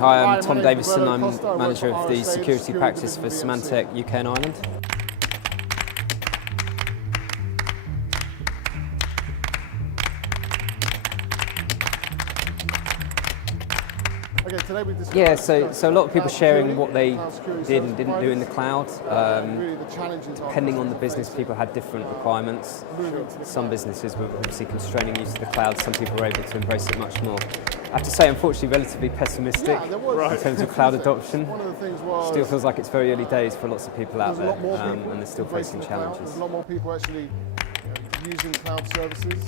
Hi, I'm Tom Davison. I'm manager of the security practice for Semantec UK and Ireland. Yeah, so a lot of people sharing what they did and didn't do in the cloud. Depending on the business, people had different requirements. Some businesses were obviously constraining use of the cloud. Some people were able to embrace it much more. I have to say, unfortunately, relatively pessimistic in terms of cloud adoption. Still feels like it's very early days for lots of people out there, and they're still facing challenges. There's a lot more people actually using cloud services.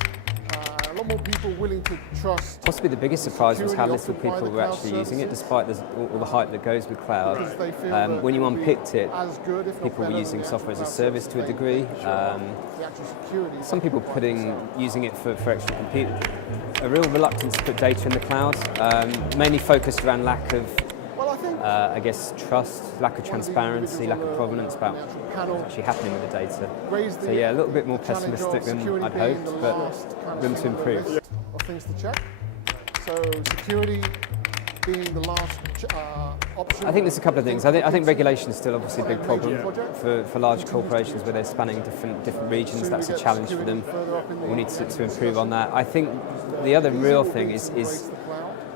A lot more people willing to trust. Possibly the biggest surprise was how little people were actually using it, despite all the hype that goes with cloud. When you unpicked it, people were using software as a service to a degree. Some people using it for extra compute. A real reluctance to put data in the cloud, mainly focused around lack of I guess trust, lack of transparency, lack of provenance about what's actually happening with the data. So yeah, a little bit more pessimistic than I'd hoped, but room to improve. Of things to check. So security being the last option. I think there's a couple of things. I think regulation is still obviously a big problem for large corporations where they're spanning different regions. That's a challenge for them. We need to improve on that. I think the other real thing is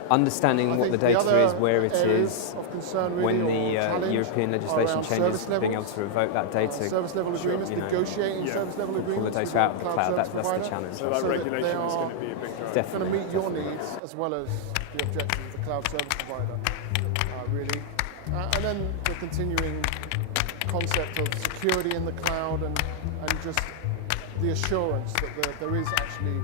understanding what the data is, where it is, when the European legislation changes, being able to revoke that data, pull the data out of the cloud, that's the challenge. So that regulation is going to be a big driver. It's going to meet your needs as well as the objectives of the cloud service provider, really. And then the continuing concept of security in the cloud and just the assurance that there is actually